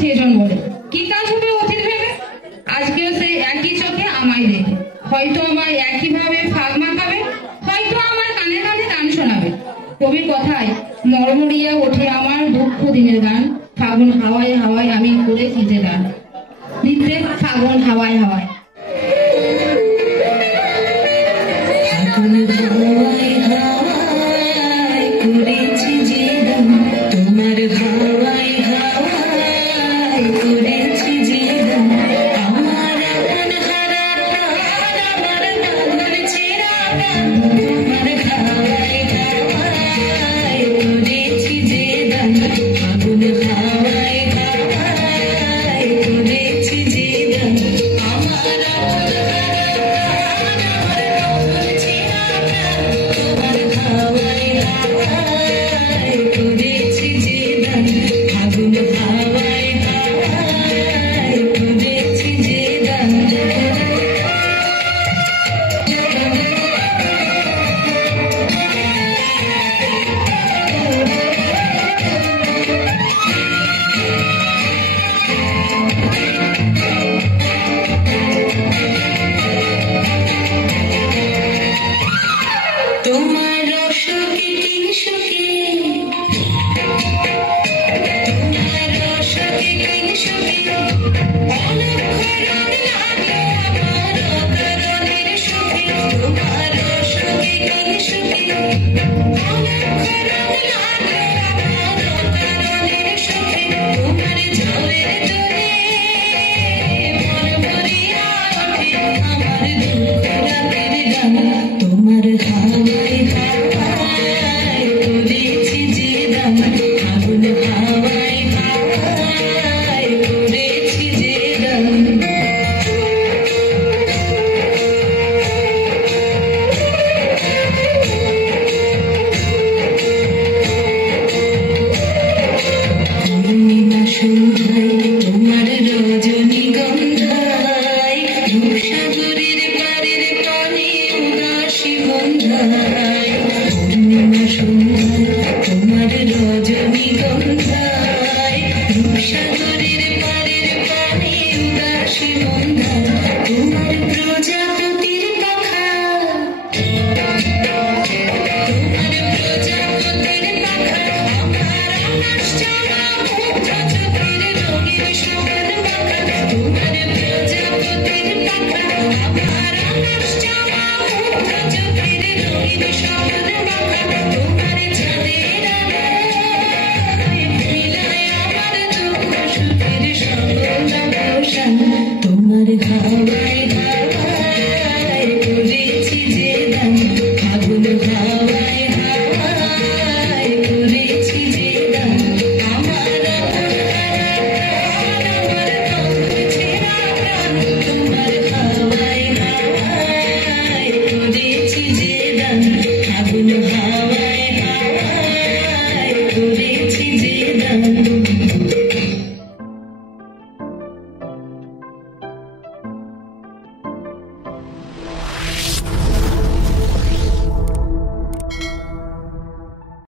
সেজন বলে কি কাজ হবে অতীত ভেবে আজকেও সেই একই চোখে আমায় দেখে হয়তো আমায় একইভাবে ফাঁক মাখাবে হয়তো আমার কানে কানে গান শোনাবে কবির কথায় মরমরিয়া ওঠে আমার দুঃখ দিনের গান ফাগুন হাওয়ায় হাওয়ায় আমি করেছি যে গান লিখতে ফাগুন হাওয়ায় হাওয়ায় তুমি